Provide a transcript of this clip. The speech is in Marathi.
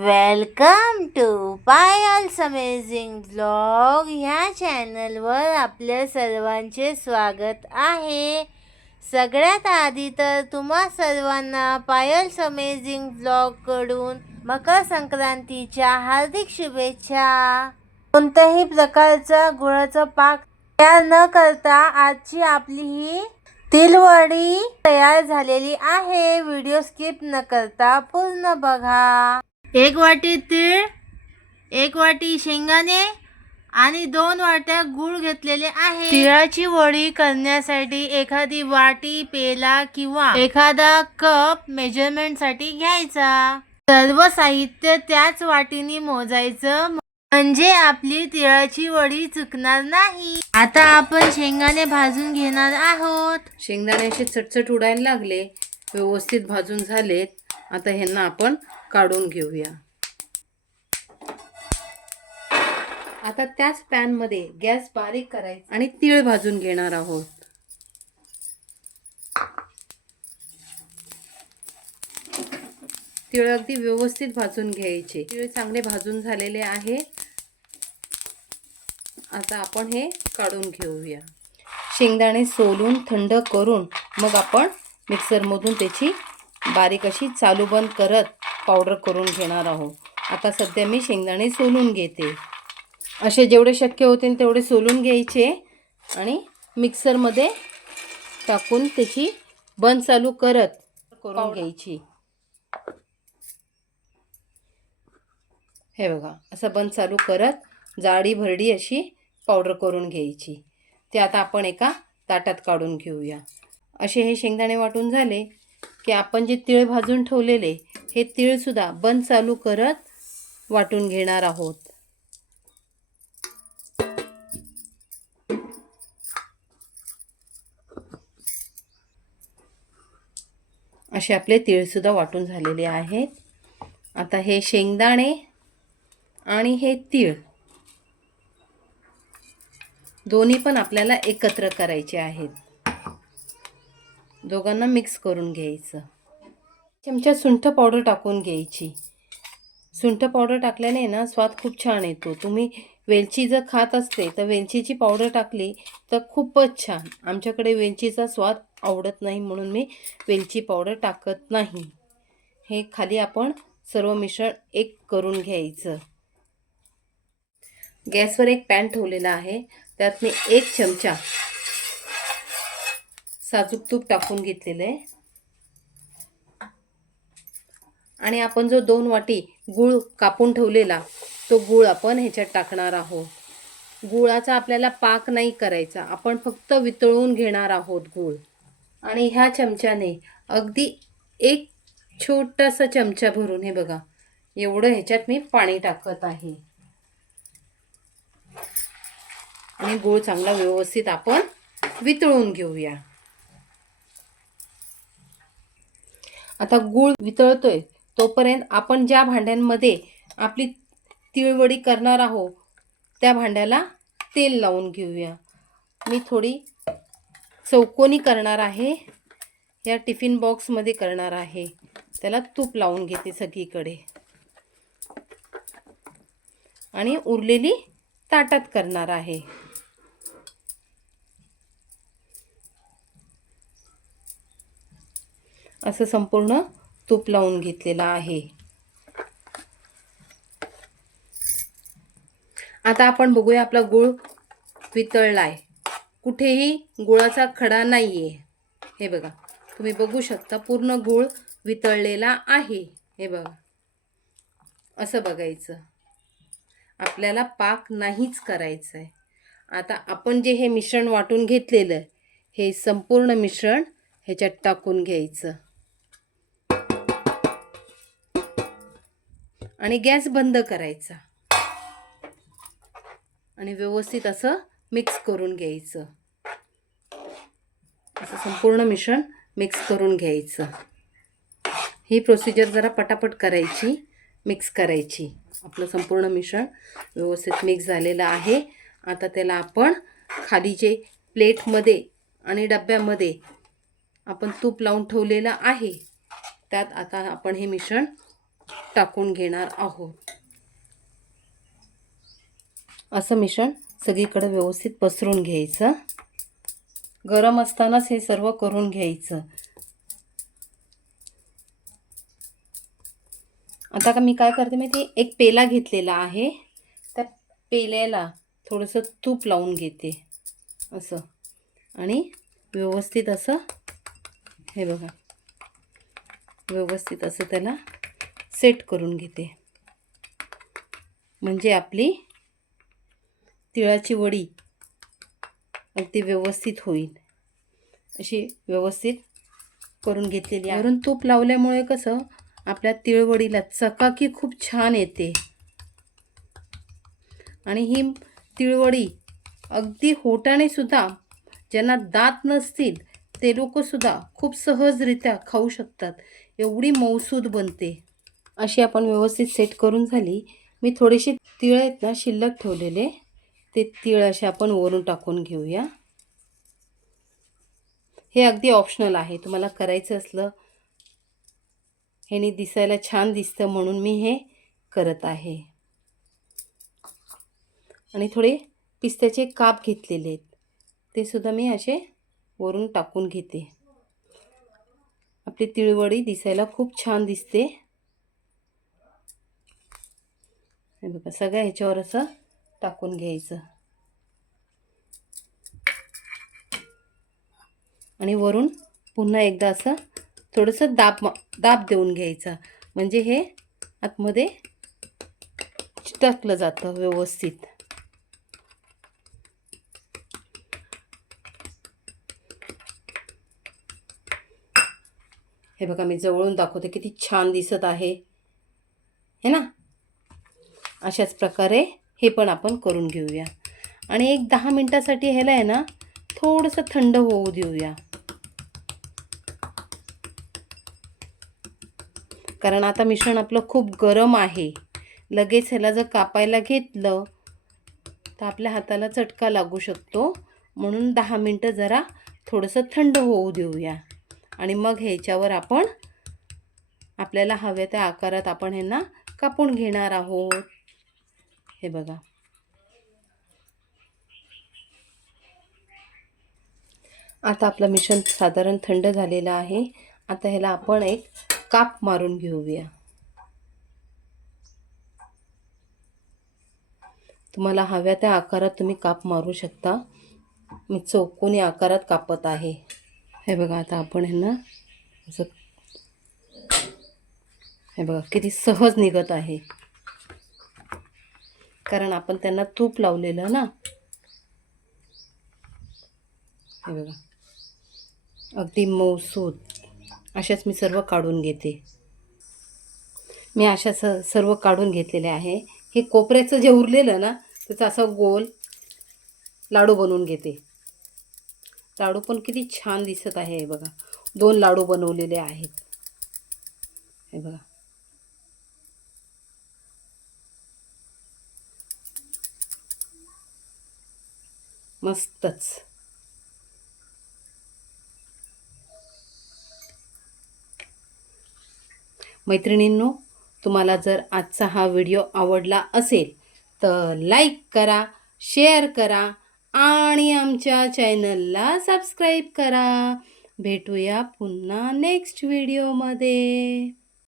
Welcome to Payal's amazing blog. ह्या चॅनलवर आपल्या सर्वांचे स्वागत आहे. सगळ्यात आधी तर तुम्हा सर्वांना पायल्स अमेझिंग ब्लॉगकडून मकर संक्रांतीच्या हार्दिक शुभेच्छा. कोणत्याही प्रकारचा गुळाचा पाक तयार न करता आजची आपली ही तिलवडी तयार झालेली आहे. व्हिडिओ स्किप न करता पूर्ण बघा. 1 वाटी तीळ, 1 वाटी शेंगदाणे आणि 2 वाट्या गूळ घेतलेले आहे. तिळाची वडी करण्यासाठी एखादी वाटी, पेला किंवा एखादा कप मेजरमेंटसाठी घ्यायचा. सर्व साहित्य त्याच वाटीने मोजायचं, म्हणजे आपली तिळाची वडी चुकणार नाही. आता आपण शेंगदाणे भाजून घेणार आहोत. शेंगदाणे असे चटचट उडायला लागले, व्यवस्थित भाजून झालेत. आता ह्यांना आपण काढून घेऊया. आता त्याच पॅन मध्ये गॅस बारीक करायचा आणि तीळ भाजून घेणार आहोत. तीळ अगदी व्यवस्थित भाजून घ्यायचे. तीळ चांगले भाजून झालेले आहेत. आता आपण हे काढून घेऊया. शेंगदाणे सोलून थंड करून मग आपण मिक्सरमधून त्याची बारीक अशी चालू बंद करत पावडर करून घेणार आहोत. आता सध्या मी शेंगदाणे सोलून घेते. असे जेवढे शक्य होतील तेवढे सोलून घ्यायचे आणि मिक्सरमध्ये टाकून त्याची बंद चालू करत करून घ्यायची. हे बघा, असं बंद चालू करत जाडी भरडी अशी पावडर करून घ्यायची. ते आता आपण एका ताटात काढून घेऊया. असे हे शेंगदाणे वाटून झाले की आपण जे तीळ भाजून ठेवलेले हे तीळसुद्धा बंद चालू करत वाटून घेणार आहोत. असे आपले तीळसुद्धा वाटून झालेले आहेत. आता हे शेंगदाणे आणि हे तीळ दोन्ही पण आपल्याला एकत्र करायचे आहेत. दोघांना मिक्स करून घ्यायचं. चमचा सुंठ पावडर टाकून घ्यायची. सुंठ पावडर टाकल्याने ना स्वाद खूप छान येतो. तुम्ही वेलची जर खात असते तर वेलचीची पावडर टाकली तर खूपच छान. आमच्याकडे वेलचीचा स्वाद आवडत नाही म्हणून मी वेलची पावडर टाकत नाही. हे खाली आपण सर्व मिश्रण एक करून घ्यायचं. गॅसवर एक पॅन ठेवलेला आहे. त्यात मी 1 चमचा साजूक तूप टाकून घेतलेलं आहे आणि आपण जो 2 वाटी गूळ कापून ठेवलेला तो गूळ आपण ह्याच्यात टाकणार आहोत. गुळाचा आपल्याला पाक नाही करायचा, आपण फक्त वितळून घेणार आहोत गूळ. आणि ह्या चमच्याने अगदी एक छोटासा चमचा भरून, हे बघा एवढं ह्याच्यात मी पाणी टाकत आहे आणि गूळ चांगला व्यवस्थित आपण वितळून घेऊया. आता गूळ वितळतोय तोपर्यंत आपण ज्या भांड्यांमध्ये आपली तिळवडी करणार आहोत त्या भांड्याला तेल लावून घेऊया. मी थोडी चौकोनी करणार आहे. या टिफिन बॉक्समध्ये करणार आहे. त्याला तूप लावून घेते सगळीकडे आणि उरलेली ताटात करणार आहे. असं संपूर्ण तूप लावून घेतलेलं आहे. आता आपण बघूया आपला गूळ वितळलाय. कुठेही गुळाचा खडा नाहीये. हे बघा, तुम्ही बघू शकता पूर्ण गूळ वितळलेला आहे. हे बघा, असं बघायचं. आपल्याला पाक नाहीच करायचं आहे. आता आपण जे हे मिश्रण वाटून घेतलेलं हे संपूर्ण मिश्रण ह्याच्यात टाकून घ्यायचं आणि गॅस बंद करायचा आणि व्यवस्थित असं मिक्स करून घ्यायचं. असं संपूर्ण मिश्रण मिक्स करून घ्यायचं. ही प्रोसिजर जरा पटापट करायची, मिक्स करायची. आपलं संपूर्ण मिश्रण व्यवस्थित मिक्स झालेलं आहे. आता त्याला आपण खाली जे प्लेटमध्ये आणि डब्यामध्ये आपण तूप लावून ठेवलेलं आहे त्यात आता आपण हे मिश्रण टाकून घेणार आहोत. असं मिश्रण सगळीकडे व्यवस्थित पसरून घ्यायचं. गरम असतानाच हे सर्व करून घ्यायचं. आता का मी काय करते माहिती, एक पेला घेतलेला आहे, त्या पेल्याला थोडंसं तूप लावून घेते असं, आणि व्यवस्थित असं हे बघा व्यवस्थित असं त्याला सेट करून घेते. म्हणजे आपली तिळाची वडी अगदी व्यवस्थित होईल. अशी व्यवस्थित करून घेतलेली आहे. वरून तूप लावल्यामुळे कसं आपल्या तिळवडीला चकाकी खूप छान येते. आणि ही तिळवडी अगदी होटाने सुद्धा, ज्यांना दात नसतील ते लोकसुद्धा खूप सहजरित्या खाऊ शकतात. एवढी मऊसूद बनते. अशी आपण व्यवस्थित सेट करून झाली. मी थोडेसे तीळ आहेत ना शिल्लक ठेवलेले, ते तीळ असे आपण वरून टाकून घेऊया. हे अगदी ऑप्शनल आहे. तुम्हाला करायचं असलं, ह्याने दिसायला छान दिसतं म्हणून मी हे करत आहे. आणि थोडे पिस्त्याचे काप घेतलेले आहेत, ते सुद्धा मी असे वरून टाकून घेते. आपली तिळवडी दिसायला खूप छान दिसते. हे बघा सगळ्या ह्याच्यावर असं टाकून घ्यायचं आणि वरून पुन्हा एकदा असं थोडंसं दाब देऊन घ्यायचा. म्हणजे हे आतमध्ये चिटकलं जातं व्यवस्थित. हे बघा मी जवळून दाखवते, किती छान दिसत आहे है ना. अशाच प्रकारे हे पण आपण करून घेऊया. आणि एक 10 मिनटासाठी ह्याला आहे ना थोडंसं थंड होऊ देऊया. कारण आता मिश्रण आपलं खूप गरम आहे. लगेच ह्याला जर कापायला घेतलं तर आपल्या हाताला चटका लागू शकतो. म्हणून 10 मिनटं जरा थोडंसं थंड होऊ देऊया. आणि मग ह्याच्यावर आपण आपल्याला हव्या त्या आकारात आपण ह्यांना कापून घेणार आहोत. हे बघा आता आपलं मिश्रण साधारण थंड झालेलं आहे. आता ह्याला आपण एक काप मारून घेऊया. तुम्हाला हव्या त्या आकारात तुम्ही काप मारू शकता. मी चौकोनी आकारात कापत आहे. हे बघा आता आपण ह्यांना असं, हे बघा किती सहज निघत आहे, कारण आपण त्यांना तूप लावलेलं ना. हे बघा अगदी मऊसूद. अशाच मी सर्व काढून घेते. मी अशा सर्व काढून घेतलेले आहे. हे कोपऱ्याचं जे उरलेलं ना त्याचा असा गोल लाडू बनवून घेते. लाडू पण किती छान दिसत आहे. हे बघा 2 लाडू बनवलेले आहेत. हे बघा मस्तच. मैत्रिणींनो, तुम्हाला जर आजचा हा व्हिडिओ आवडला असेल तर लाईक करा, शेअर करा आणि आमच्या चॅनलला सबस्क्राईब करा. भेटूया पुन्हा नेक्स्ट व्हिडिओमध्ये.